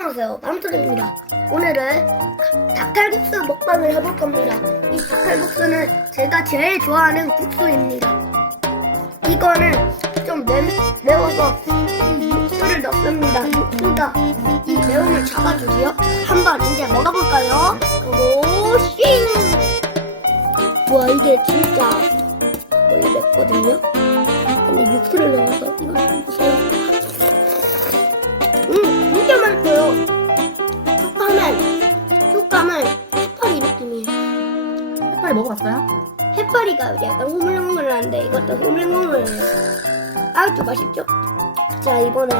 안녕하세요, 맘토리입니다. 오늘은 닭칼국수 먹방을 해볼 겁니다. 이 닭칼국수는 제가 제일 좋아하는 국수입니다. 이거는 좀 매워서 이 육수를 넣습니다. 육수가 이 매움을 잡아주지요. 한번 이제 먹어볼까요? 고고 싱! 와, 이게 진짜 원래 맵거든요. 근데 육수를 넣어서 이거 좀 보세요. 진짜 맛있어요. 촉감은 해파리 느낌이에요. 해파리 먹어봤어요? 해파리가 약간 흐물흐물한데 이것도 흐물흐물해요. 아주 맛있죠? 자, 이번에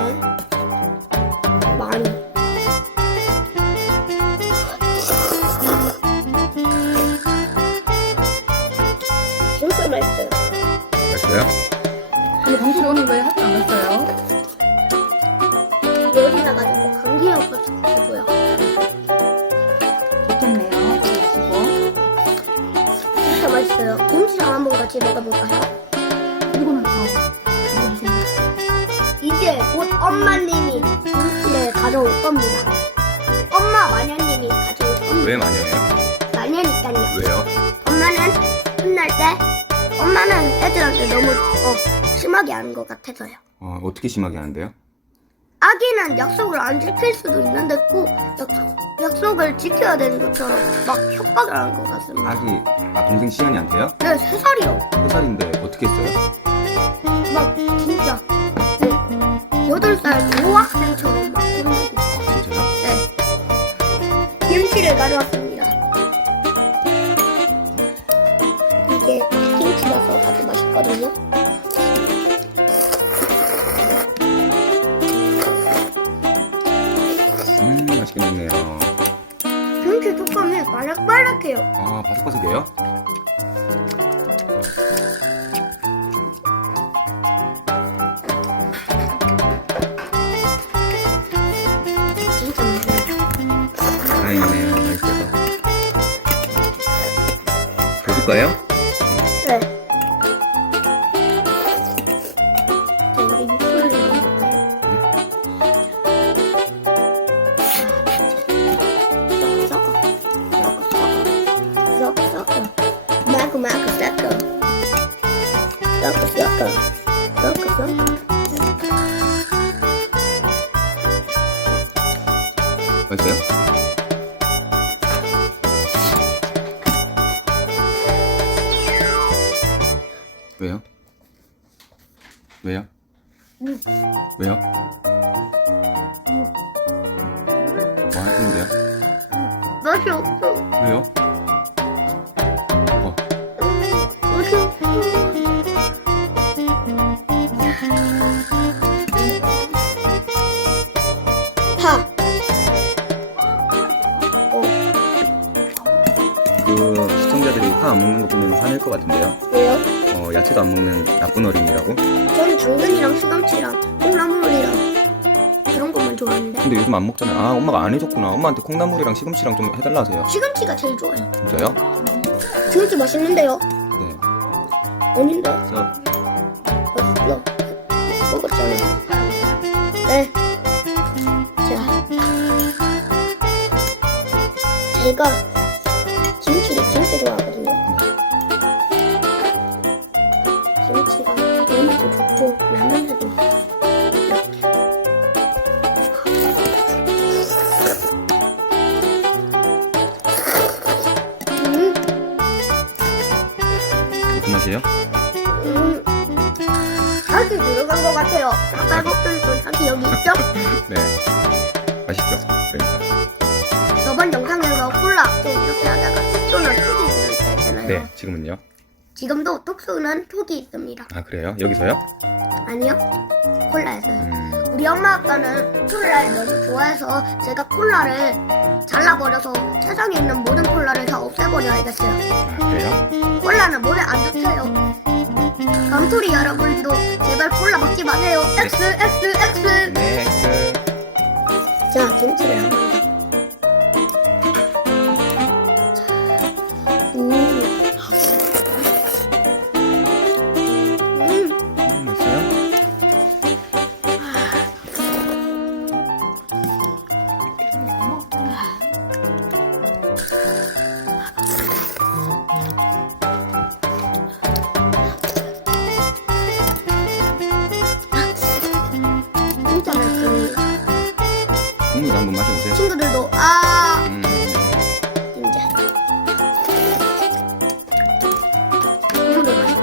마늘. 진짜 맛있어요. 맛있어요? 근데 방송이 오늘 왜 학교 안 갔어요? 열이 나가지고 감기 였거든요. 좋겠네요. 마시고. 진짜 맛있어요. 김치랑 한번 같이 먹어볼까요? 이거는 먹어주세요. 이제 곧 엄마님이 김치를 가져올 겁니다. 엄마 마녀님이 가져올 겁니다. 왜 마녀예요? 마녀니까요. 왜요? 엄마는 혼날 때 엄마는 애들한테 너무 심하게 하는 것 같아서요. 어떻게 심하게 하는데요? 아기는 약속을 안 지킬 수도 있는데 꼭 약속을 지켜야 되는 것처럼 막 협박을 하는 것 같습니다. 동생 시연이한테요? 네, 3살이요. 3살인데 어떻게 했어요? 막 진짜 8살 고학생처럼 막 혼내고. 진짜요? 네. 김치를 가져왔습니다. 이게 김치라서 아주 맛있거든요. 맛있게 먹네요. 김치 촉감이 바삭바삭해요. 바삭바삭해요? 진짜 맛있어요. 다행이네요. 맛있어서. 더 줄까요? 네. 자, 이제 육수를 넣어볼까요? 섞어. 마구 섞어. 섞어. 맛있어요? 왜요? 왜요? 왜요? 뭐 하시는데요? 맛이 없어. 왜요? 맛이 없어. 파. 시청자들이 파 안 먹는 거 보면 화낼 것 같은데요? 왜요? 야채도 안 먹는 나쁜 어린이라고? 저는 당근이랑 시금치랑 콩나물이랑 그런 것만 좋아하는데 근데 요즘 안 먹잖아요. 엄마가 안 해줬구나. 엄마한테 콩나물이랑 시금치랑 좀 해달라 하세요. 시금치가 제일 좋아요. 진짜요? 시금치 맛있는데요? 네. 아닌데? 자, 맛있어. 먹었잖아. 네. 자, 제가 김치를 진짜 좋아하거든요. 김치가 너무 좋고 라면에도 이렇게. 무슨 맛이에요? 닭이 들어간 것 같아요. 닭갈비는 닭이 여기 있죠? 네. 맛있죠? 그러니까. 저번 영상에서 콜라 악셀 이렇게 하다가 톡쏘는 톡이 들어있다 했잖아요. 네, 지금은요? 지금도 톡쏘는 톡이 있습니다. 아, 그래요? 여기서요? 아니요, 콜라에서요. 우리 엄마 아빠는 콜라를 너무 좋아해서 제가 콜라를 잘라버려서 세상에 있는 모든 콜라를 다 없애버려야겠어요. 아, 그래요? 콜라는 몸에 안 좋대요. 감토리 여러분도 제발 콜라 먹지 마세요. X. 네, 자, 김치를 한번 더. 맛있어요? 국물도 한번 마셔보세요. 친구들도 이제 국물을 마셔.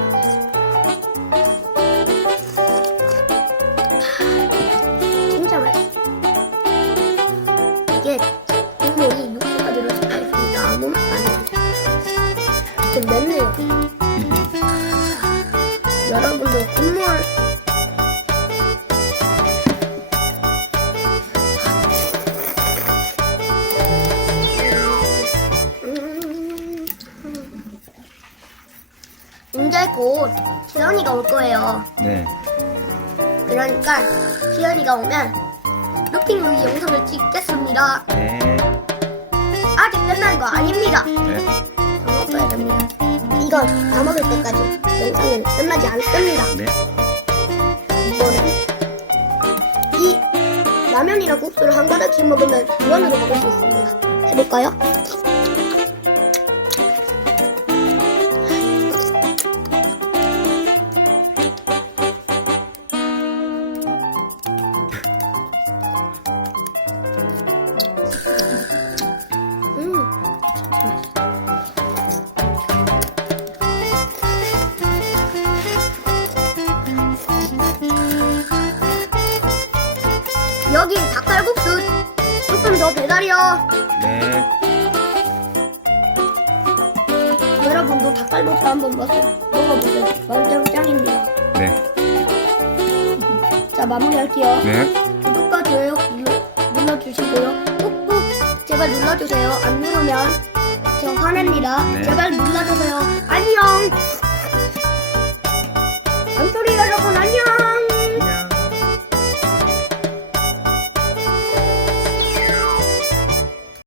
진짜 맛있어. 이게 국물이 육수가 들어있어 있으니까 아무 맛도 안 나요. 좀 맵네요. 여러분들 국물 이제 곧 시연이가 올 거예요. 네. 그러니까 시연이가 오면 루핑 우기 영상을 찍겠습니다. 네. 아직 끝난 거 아닙니다. 네. 더 먹어야 됩니다. 이건 다 먹을 때까지 영상은 끝나지 않습니다. 네. 이거는 이 라면이랑 국수를 한 그릇씩 먹으면 무한으로 먹을 수 있습니다. 해볼까요? 여기 닭칼국수 조금 더 배달이요. 네. 여러분도 닭칼국수 한번 먹어보세요. 완전 짱입니다. 네. 자, 마무리할게요. 네. 구독과 좋아요 눌러주시고요. 꾹꾹 제발 눌러주세요. 안 누르면 제가 화냅니다. 네. 제발 눌러주세요. 안녕.